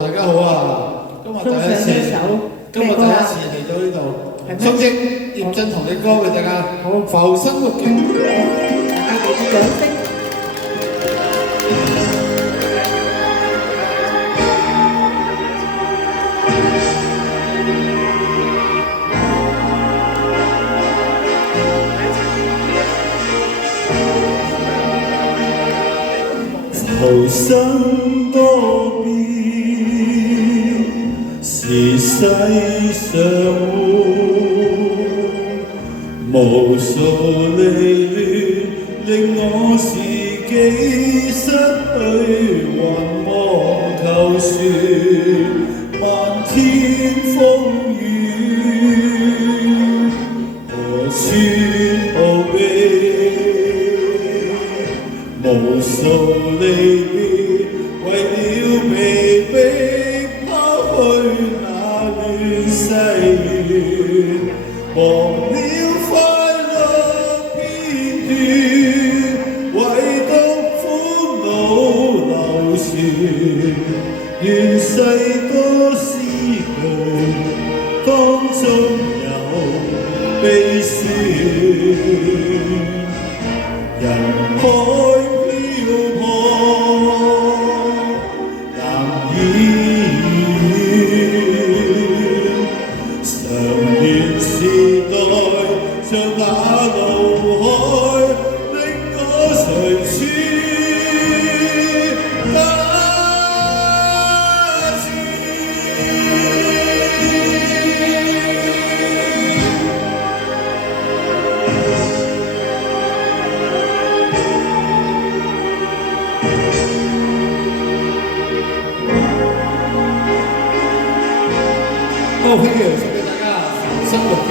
大家好啊！今日第一次嚟到呢度，送隻葉振棠嘅歌俾大家，《浮生六景》。大家俾啲掌聲。浮生多變，是世上無數離亂，令我自己失去雲霧頭旋，漫天風雨，何處逃避？無數離別，為了被逼拋去那亂世緣，忘了快樂片段，唯獨苦惱流傳。願世多思慮，當中有悲酸。人海漂泊，難以常願時代像那怒海，令我隨處打好，歡迎送俾大家《浮生六景》。